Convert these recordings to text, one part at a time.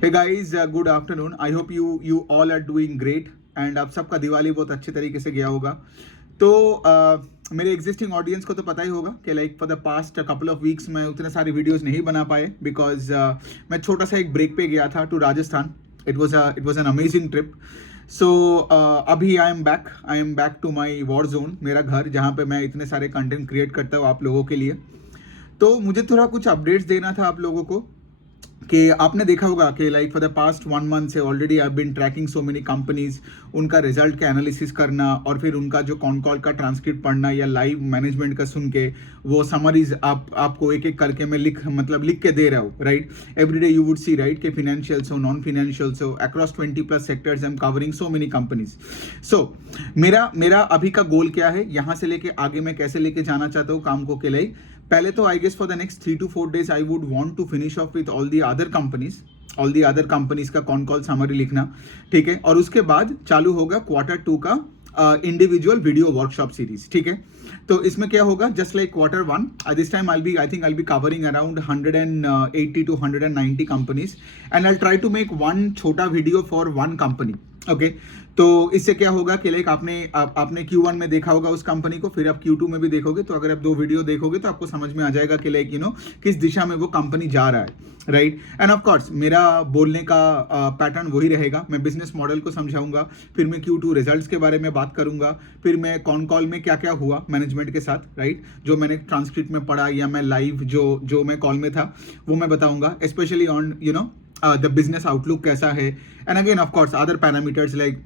Hey guys, good afternoon. I hope you all are doing great and आप सबका दिवाली बहुत अच्छे तरीके से गया होगा. तो मेरे एग्जिस्टिंग ऑडियंस को तो पता ही होगा कि like for the past couple of weeks मैं उतने सारे वीडियोस नहीं बना पाए बिकॉज मैं छोटा सा एक ब्रेक पे गया था to Rajasthan. It was an amazing trip. So अभी I am back to my war zone, मेरा घर जहाँ पे मैं इतने सारे कंटेंट क्रिएट करता हूँ आप लोगों के लिए. तो मुझे थोड़ा कुछ अपडेट्स देना था आप लोगों को कि आपने देखा होगा कि like for the past 1 month से already I been tracking so many companies, उनका रिजल्ट का एनालिसिस करना और फिर उनका जो कॉन कॉल का ट्रांसक्रिप्ट पढ़ना या लाइव मैनेजमेंट का सुन के वो समरीज आपको एक एक करके मैं लिख के दे रहा हूँ. Right, every day you would see right कि फिनेंशियल्स हो, नॉन फिनेंशियल्स हो, across 20+ sectors I am covering so many companies. So मेरा अभी का गोल क्या है, यहाँ से लेके आगे मैं कैसे लेके जाना चाहता हूँ काम को के लिए. पहले तो I guess for the next 3 to 4 days I would want to finish off with all the other companies का कॉन कॉल समरी लिखना. ठीक है, और उसके बाद चालू होगा Q2 का इंडिविजुअल वीडियो वर्कशॉप सीरीज. ठीक है, तो इसमें क्या होगा, just like Q1 this time I think be covering around 180 to 190 companies and I try to make one छोटा video for one company. Okay, तो इससे क्या होगा कि लाइक आपने Q1 में देखा होगा उस कंपनी को, फिर आप Q2 में भी देखोगे, तो अगर आप 2 वीडियो देखोगे तो आपको समझ में आ जाएगा कि लाइक किस दिशा में वो कंपनी जा रहा है. राइट, एंड ऑफ कोर्स मेरा बोलने का पैटर्न वही रहेगा. मैं बिजनेस मॉडल को समझाऊंगा, फिर मैं Q2 रिजल्ट्स के बारे में बात करूंगा, फिर मैं कॉन कॉल में क्या क्या हुआ मैनेजमेंट के साथ, राइट, जो मैंने ट्रांसक्रिप्ट में पढ़ा या मैं लाइव जो मैं कॉल में था वो मैं बताऊंगा, specially on the business outlook कैसा है. And again of course other parameters like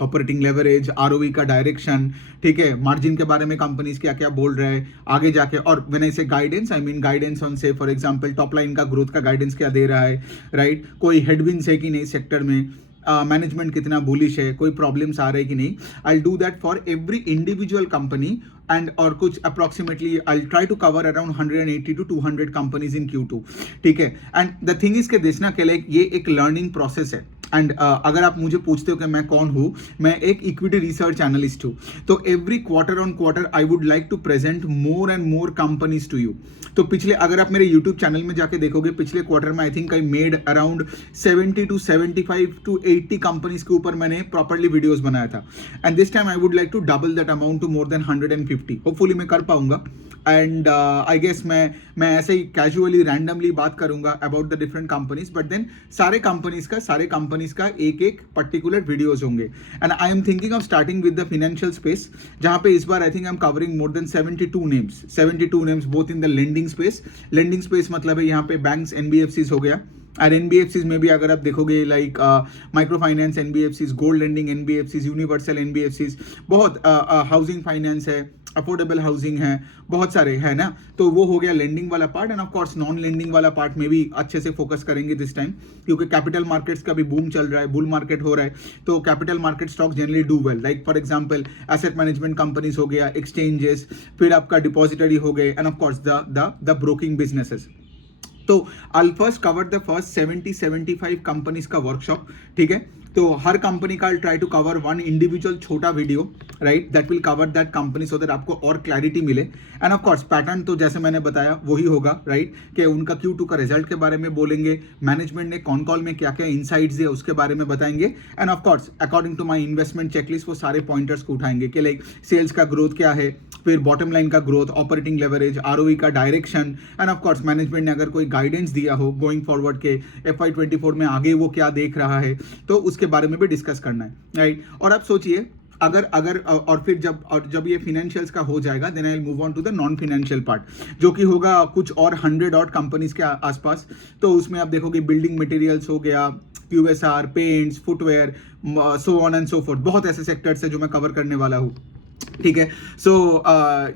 operating leverage, ROE का डायरेक्शन, ठीक है, मार्जिन के बारे में कंपनीज क्या क्या बोल रहे हैं आगे जाके. और व्हेन आई से guidance, I mean guidance on से फॉर एग्जांपल टॉप लाइन का ग्रोथ का गाइडेंस क्या दे रहा है, राइट, कोई हेडविंड्स है कि नहीं सेक्टर में, मैनेजमेंट कितना बुलिश है, कोई प्रॉब्लम्स आ रहे हैं कि नहीं. I do that for every individual company and और कुछ approximately I try to cover around 180 to 200 companies in Q2. ठीक है, एंड द थिंग इज के देखना के लाइक ये एक लर्निंग प्रोसेस है. एंड अगर आप मुझे पूछते हो कि मैं कौन हूँ, मैं एक इक्विटी रिसर्च एनालिस्ट हूँ. तो every quarter I would like to present more and more companies to you. तो पिछले अगर आप मेरे यूट्यूब चैनल में जाके देखोगे, पिछले क्वार्टर में I think I made around 70 to 75 to 80 companies के ऊपर मैंने प्रॉपरली वीडियोस बनाया था. And this time I would like to double that amount to more than 150. Hopefully मैं कर पाऊंगा. एंड आई गेस मैं ऐसे ही कैजुअली रैंडमली बात करूंगा about the different companies, but then सारे कंपनीज का एक एक पर्टिकुलर वीडियोज होंगे. And I am thinking of starting with the financial space, जहां पे इस बार I think I am covering more than 72 names both in the lending space मतलब है यहाँ पे बैंक्स, NBFCs हो गया. और NBFCs में भी अगर आप देखोगे like micro finance NBFCs, gold lending NBFCs, universal NBFCs, बहुत हाउसिंग फाइनेंस है, अफोर्डेबल हाउसिंग है, बहुत सारे है ना. तो वो हो गया लेंडिंग वाला part. And of course non lending वाला पार्ट में भी अच्छे से फोकस करेंगे दिस टाइम, क्योंकि कैपिटल मार्केट्स का भी बूम चल रहा है, बुल मार्केट हो रहा है. तो capital market stocks generally do well, like for example asset management companies हो गया, एक्सचेंजेस, फिर आपका डिपॉजिटरी हो गए, and of course the broking businesses. तो I first cover the first 70-75 companies का वर्कशॉप. ठीक है, तो हर कंपनी का try to cover one individual छोटा video, right, that will cover that company so that आपको और क्लैरिटी मिले. एंड ऑफ कोर्स पैटर्न तो जैसे मैंने बताया वही होगा, राइट, कि उनका Q2 का रिजल्ट के बारे में बोलेंगे, मैनेजमेंट ने कॉन कॉल में क्या क्या इनसाइट्स दिए उसके बारे में बताएंगे. And of course according to my investment checklist वो सारे पॉइंटर्स को उठाएंगे कि लाइक सेल्स का ग्रोथ क्या है, फिर बॉटम लाइन का ग्रोथ, ऑपरेटिंग लेवरेज, ROE का direction, and of course management ने अगर कोई गाइडेंस दिया हो गोइंग फॉरवर्ड के FY24 में आगे वो क्या देख रहा है, तो उसके बारे में भी डिस्कस करना है, राइट. और आप सोचिए अगर और फिर जब ये फिनेंशियल्स का हो जाएगा, then I will move on to the non financial part, जो कि होगा कुछ और 100 और कंपनीज के आसपास. तो उसमें आप देखोगे बिल्डिंग मटेरियल्स हो गया, QSR, paints, footwear, so on and so fourth, बहुत ऐसे सेक्टर्स है जो मैं कवर करने वाला हूँ. ठीक है, so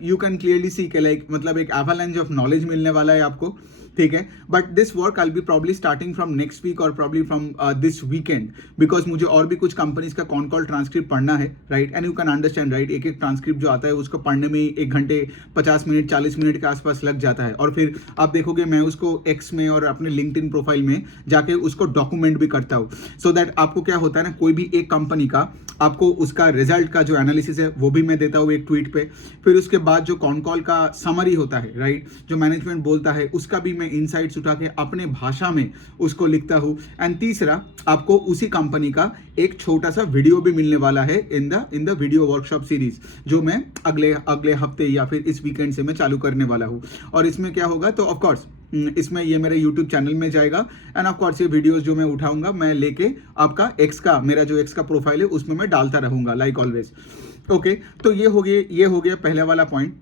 you can clearly see के लाइक मतलब एक एवलांच ऑफ नॉलेज मिलने वाला है आपको. ठीक है, but this work I will be probably starting from next week और probably from this weekend, because मुझे और भी कुछ कंपनीज का कॉन कॉल ट्रांसक्रिप्ट पढ़ना है, right. And you can understand, right, एक ट्रांसक्रिप्ट जो आता है उसको पढ़ने में 1 घंटे 50 मिनट 40 मिनट के आसपास लग जाता है. और फिर आप देखोगे मैं उसको X में और अपने लिंक्डइन प्रोफाइल में जाके उसको डॉक्यूमेंट भी करता हूँ, सो दैट आपको क्या होता है ना, कोई भी एक कंपनी का आपको उसका रिजल्ट का जो एनालिसिस है वो भी मैं देता हूँ एक ट्वीट पे. फिर उसके बाद जो कॉन कॉल का समरी होता है, राइट, जो मैनेजमेंट बोलता है उसका भी मैं इनसाइट्स उठा के अपने भाषा में उसको लिखता हूँ। एंड तीसरा, आपको उसी कंपनी का एक छोटा सा वीडियो भी मिलने वाला है in the video workshop series, जो मैं अगले हफ्ते या फिर इस वीकेंड से मैं चालू करने वाला हूँ। और इसमें क्या होगा, तो ऑफकोर्स इसमें ये मेरे यूट्यूब चैनल में जाएगा एंड ऑफ कोर्स ये वीडियोस जो मैं उठाऊंगा मैं लेके आपका मेरा जो एक्स का प्रोफाइल है उसमें मैं डालता रहूंगा, लाइक ऑलवेज। ओके, तो ये हो गया पहले वाला पॉइंट।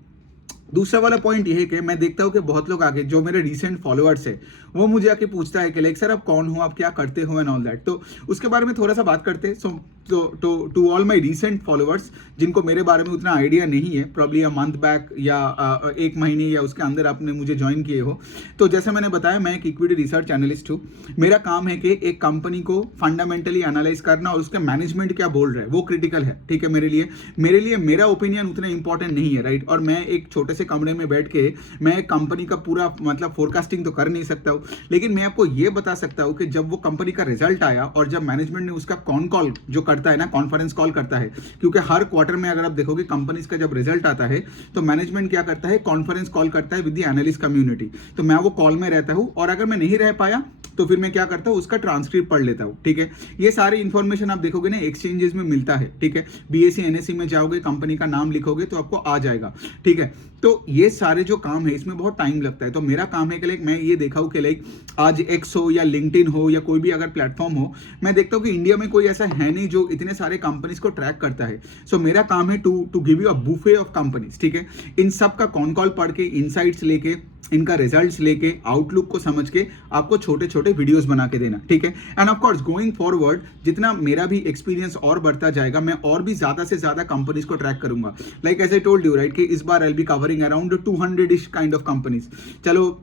दूसरा वाला पॉइंट ये है कि मैं देखता हूँ कि बहुत लोग आगे, जो मेरे रिसेंट फॉलोअर्स है, वो मुझे आके पूछता है कि लाइक सर आप कौन हो, आप क्या करते हो एंड ऑल दैट। तो उसके बारे में थोड़ा सा बात करते हैं। So to all my recent followers जिनको मेरे बारे में उतना आइडिया नहीं है, प्रॉब्ली अ मंथ बैक या एक महीने या उसके अंदर आपने मुझे ज्वाइन किए हो, तो जैसे मैंने बताया मैं एक इक्विटी रिसर्च एनालिस्ट हूँ। मेरा काम है कि एक कंपनी को फंडामेंटली एनालाइज करना और उसके मैनेजमेंट क्या बोल रहे हैं वो क्रिटिकल है, ठीक है। मेरे लिए मेरा ओपिनियन उतना इंपॉर्टेंट नहीं है, राइट। और मैं एक छोटे से कमरे में बैठ के मैं एक कंपनी का पूरा मतलब फोरकास्टिंग तो कर नहीं सकता हूँ, लेकिन मैं आपको ये बता सकता हूँ कि जब वो कंपनी का रिजल्ट आया और जब मैनेजमेंट ने उसका कॉल जो करता है ना, कॉन्फ्रेंस कॉल करता है, क्योंकि हर क्वार्टर में अगर आप देखोगे कंपनीज का जब रिजल्ट आता है तो मैनेजमेंट क्या करता है, कॉन्फ्रेंस कॉल करता है विद द एनालिस्ट कम्युनिटी। तो मैं वो कॉल में रहता हूँ और अगर मैं नहीं रह पाया तो फिर मैं क्या करता हूँ, उसका ट्रांसक्रिप्ट पढ़ लेता हूँ, ठीक है। ये सारी इन्फॉर्मेशन आप देखोगे ना एक्सचेंजेस में मिलता है, ठीक है। BSE NSE में जाओगे, कंपनी का नाम लिखोगे तो आपको आ जाएगा, ठीक है। तो ये सारे जो काम है इसमें बहुत टाइम लगता है। तो मेरा काम है कि लाइक मैं ये देखा हूँ कि लाइक आज एक्स हो या लिंक्डइन हो या कोई भी अगर प्लेटफॉर्म हो, मैं देखता हूँ कि इंडिया में कोई ऐसा है नहीं जो इतने सारे कंपनीज को ट्रैक करता है। सो मेरा काम है to give you a buffet of companies, ठीक है। इन सब का कॉल पढ़ के, इनसाइट्स लेके, इनका रिजल्ट्स लेके, आउटलुक को समझ के आपको छोटे छोटे वीडियोस बना के देना, ठीक है। And of course going forward जितना मेरा भी एक्सपीरियंस और बढ़ता जाएगा, मैं और भी ज्यादा से ज्यादा कंपनीज को ट्रैक करूंगा। Like as I told you, right, कि इस बार I will be covering around 200-ish kind of companies. चलो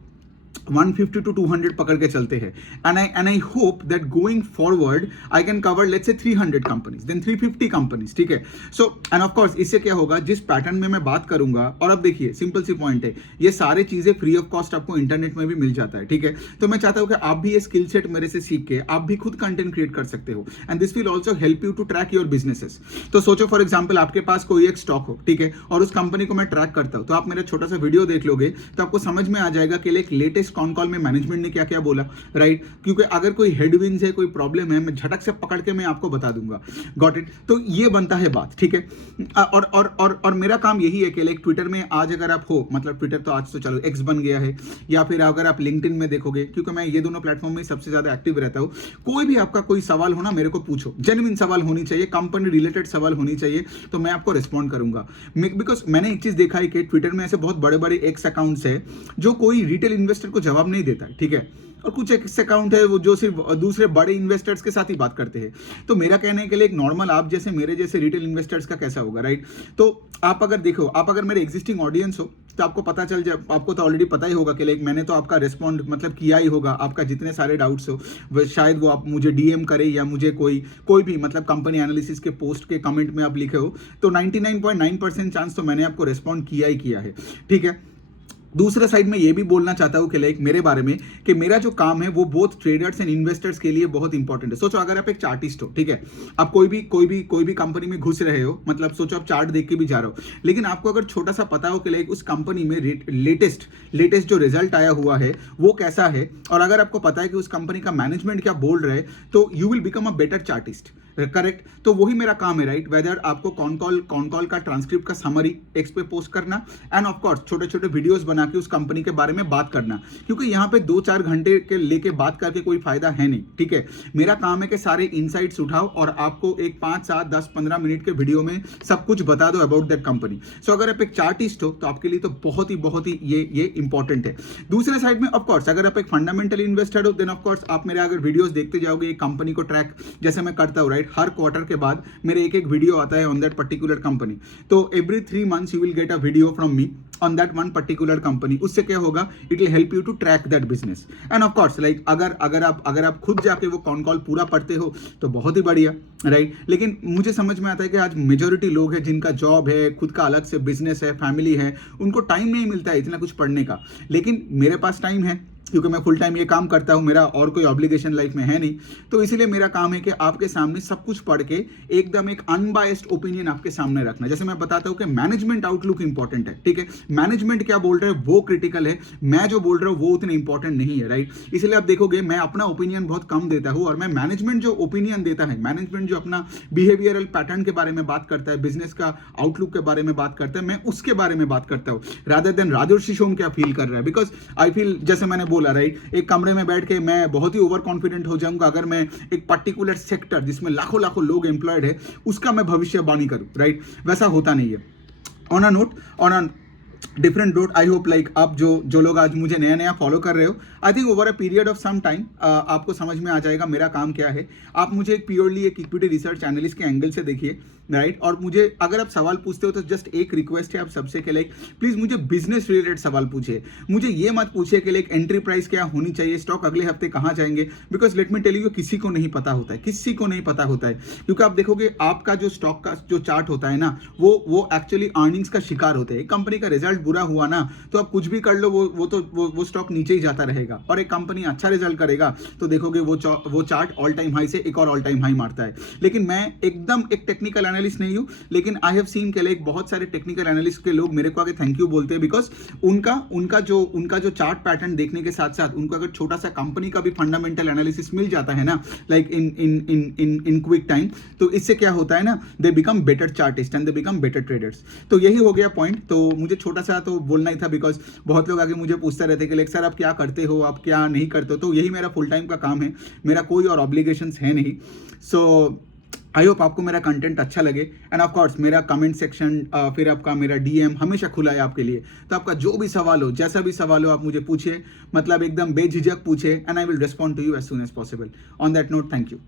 150 to 200 पकड़ के चलते हैं। and I hope that going forward I can cover let's say 300 companies, then 350 companies, ठीक है। So and of course इससे क्या होगा, जिस पैटर्न में मैं बात करूंगा, और अब देखिए सिंपल सी पॉइंट है, ये सारी चीजें फ्री ऑफ कॉस्ट आपको इंटरनेट में भी मिल जाता है, ठीक है। तो मैं चाहता हूं कि आप भी ये स्किल सेट मेरे से सीख के आप भी खुद कंटेंट क्रिएट कर सकते हो and this will also help you to track your businesses. तो सोचो फॉर एग्जाम्पल आपके पास कोई एक स्टॉक हो, ठीक है, और उस कंपनी को मैं ट्रैक करता हूं, तो आप मेरा छोटा सा वीडियो देख लोगे तो आपको समझ में आ जाएगा कि एक लेटेस्ट कॉल में मैनेजमेंट ने क्या क्या बोला, राइट। क्योंकि अगर कोई हेडविंड्स है, कोई प्रॉब्लम है, मैं झटक से पकड़ के मैं आपको बता दूंगा, गॉट इट। तो ये बनता है बात, ठीक है। और मेरा काम यही है कि लाइक ट्विटर में आज अगर आप हो, मतलब ट्विटर तो आज तो चलो एक्स बन गया है, या फिर अगर आप लिंक्डइन में देखोगे, क्योंकि मैं ये दोनों प्लेटफॉर्म में सबसे ज्यादा एक्टिव रहता हूं, कोई भी आपका कोई सवाल हो ना, मेरे को पूछो, जेन्युइन सवाल होनी चाहिए, कंपनी रिलेटेड सवाल होनी चाहिए, तो मैं आपको रिस्पॉन्ड करूंगा। बिकॉज मैंने एक चीज देखा है कि ट्विटर में ऐसे बहुत बड़े बड़े एक्स अकाउंट्स है जो कोई रिटेल इन्वेस्टर को जवाब नहीं देता है, ठीक है। और कुछ एक्स अकाउंट है वो जो सिर्फ दूसरे बड़े इन्वेस्टर्स के साथ ही बात करते हैं। तो मेरा कहने के लिए एक नॉर्मल आप जैसे मेरे जैसे रिटेल इन्वेस्टर्स का कैसा होगा, राइट। तो आप अगर देखो, आप अगर मेरे एग्जिस्टिंग ऑडियंस हो तो आपको पता चल जाए, आपको तो ऑलरेडी पता ही होगा कि लाइक मैंने तो आपका रिस्पॉन्ड मतलब किया ही होगा, आपका जितने सारे डाउट्स हो शायद वो आप मुझे DM करे या मुझे कोई भी मतलब कंपनी एनालिसिस के पोस्ट के कमेंट में आप लिखे हो, तो 99.9% चांस तो मैंने आपको रिस्पॉन्ड किया ही किया है, ठीक है। दूसरे साइड में ये भी बोलना चाहता हूं कि लाइक मेरे बारे में कि मेरा जो काम है वो बोथ ट्रेडर्स एंड इन्वेस्टर्स के लिए बहुत इंपॉर्टेंट है। सोचो अगर आप एक चार्टिस्ट हो, ठीक है, आप कोई भी कंपनी में घुस रहे हो, मतलब सोचो आप चार्ट देख के भी जा रहे हो, लेकिन आपको अगर छोटा सा पता हो कि लाइक उस कंपनी में लेटेस्ट जो रिजल्ट आया हुआ है वो कैसा है, और अगर आपको पता है कि उस कंपनी का मैनेजमेंट क्या बोल रहा है, तो you will become a better chartist, correct. तो वही मेरा काम है, राइट। वेदर आपको कॉन कॉल का ट्रांसक्रिप्ट का समरी एक्स पे पोस्ट करना एंड ऑफ कोर्स छोटे छोटे वीडियोस बना के उस कंपनी के बारे में बात करना, क्योंकि यहाँ पे 2-4 घंटे के लेके बात करके कोई फायदा है नहीं, ठीक है। मेरा काम है कि सारे इनसाइट्स उठाओ और आपको एक 5, 7, 10, 15 मिनट के वीडियो में सब कुछ बता दो अबाउट दैट कंपनी। सो अगर आप एक चार्टिस्ट हो तो आपके लिए तो बहुत ही ये इंपॉर्टेंट है। दूसरे साइड में ऑफकोर्स अगर आप एक फंडामेंटल इन्वेस्टर हो, देन ऑफकोर्स आप मेरे अगर वीडियोस देखते जाओगे एक कंपनी को ट्रैक जैसे मैं करता हूँ, राइट। हर क्वार्टर के बाद मेरे एक वीडियो आता है ऑन दैट पर्टिकुलर कंपनी। तो every 3 months you will get a video from me on that one particular company. उससे क्या होगा, it will help you to track that business. And of course like अगर आप खुद जाके वो कॉल पूरा पढ़ते हो तो बहुत ही बढ़िया, राइट। लेकिन मुझे समझ में आता है कि आज मेजोरिटी लोग हैं जिनका जॉब है, खुद का अलग से बिजनेस है, फैमिली है, उनको टाइम नहीं मिलता है इतना कुछ पढ़ने का। लेकिन मेरे पास टाइम है, क्योंकि मैं फुल टाइम ये काम करता हूँ, मेरा और कोई ऑब्लिगेशन लाइफ में है नहीं, तो इसीलिए मेरा काम है कि आपके सामने सब कुछ पढ़ के एकदम एक अनबायस्ड ओपिनियन आपके सामने रखना। जैसे मैं बताता हूँ कि मैनेजमेंट आउटलुक इंपॉर्टेंट है, ठीक है, मैनेजमेंट क्या बोल रहे हैं वो क्रिटिकल है, मैं जो बोल रहा हूँ वो उतने इंपॉर्टेंट नहीं है, राइट। इसलिए आप देखोगे मैं अपना ओपिनियन बहुत कम देता हूँ, और मैं मैनेजमेंट जो ओपिनियन देता है, मैनेजमेंट जो अपना बिहेवियरल पैटर्न के बारे में बात करता है, बिजनेस का आउटलुक के बारे में बात करता है, मैं उसके बारे में बात करता हूँ, रादर देन राजर्षि सोम क्या फील कर रहा है। बिकॉज आई फील, जैसे मैंने बोला, राइट, एक कमरे में बैठ के मैं बहुत ही ओवर कॉन्फिडेंट हो जाऊंगा अगर मैं एक पर्टिकुलर सेक्टर जिसमें लाखों लाखों लोग एम्प्लॉयड है उसका मैं भविष्यवाणी करूं, राइट, वैसा होता नहीं है। On a different note, I hope like आप जो लोग आज मुझे नया नया फॉलो कर रहे हो, I think over a period of some time आपको समझ में आ जाएगा मेरा काम क्या है। आप मुझे एक प्योरली एक इक्विटी रिसर्च एनालिस्ट के एंगल से देखिए, राइट, और मुझे अगर आप सवाल पूछते हो तो जस्ट एक रिक्वेस्ट है आप सबसे के लाइक प्लीज मुझे बिजनेस रिलेटेड सवाल पूछिए, मुझे ये मत पूछिए कि लाइक एंट्री प्राइस क्या होनी चाहिए, स्टॉक अगले हफ्ते कहाँ जाएंगे, because let me tell you किसी को नहीं पता होता है, किसी को नहीं पता होता है। क्योंकि आप देखोगे आपका जो स्टॉक का जो चार्ट होता है ना, वो एक्चुअली अर्निंग्स का शिकार होते हैं। कंपनी का रिजल्ट बुरा हुआ ना तो आप कुछ भी कर लो, वो स्टॉक नीचे ही जाता रहेगा, और एक कंपनी अच्छा रिजल्ट करेगा तो देखोगे वो चार्ट ऑल टाइम हाई से एक और ऑल टाइम हाई मारता है। लेकिन मैं एकदम एक टेक्निकल एनालिस्ट नहीं हूं, लेकिन आई हैव सीन के लाइक बहुत सारे टेक्निकल एनालिस्ट के लोग मेरे को आगे थैंक यू बोलते हैं, बिकॉज उनका जो चार्ट पैटर्न देखने के साथ साथ उनको अगर छोटा सा कंपनी का भी फंडामेंटल एनालिसिस मिल जाता है ना, लाइक इन क्विक टाइम, तो इससे क्या होता है ना, they become better chartist and they become better traders. तो यही हो गया पॉइंट। तो मुझे छोटा सा तो बोलना ही था, बिकॉज बहुत लोग आगे मुझे पूछते रहते कि लाइक सर आप क्या करते हो, आप क्या नहीं करते हो, तो यही मेरा फुल टाइम का काम है, मेरा कोई और ऑब्लिगेशंस है नहीं। सो आई होप आपको मेरा कंटेंट अच्छा लगे, एंड ऑफ कोर्स मेरा कमेंट सेक्शन फिर आपका मेरा डीएम हमेशा खुला है आपके लिए। तो आपका जो भी सवाल हो, जैसा भी सवाल हो, आप मुझे पूछिए, मतलब एकदम बेझिझक पूछे, and I will respond to you as soon as possible. On that note, thank you.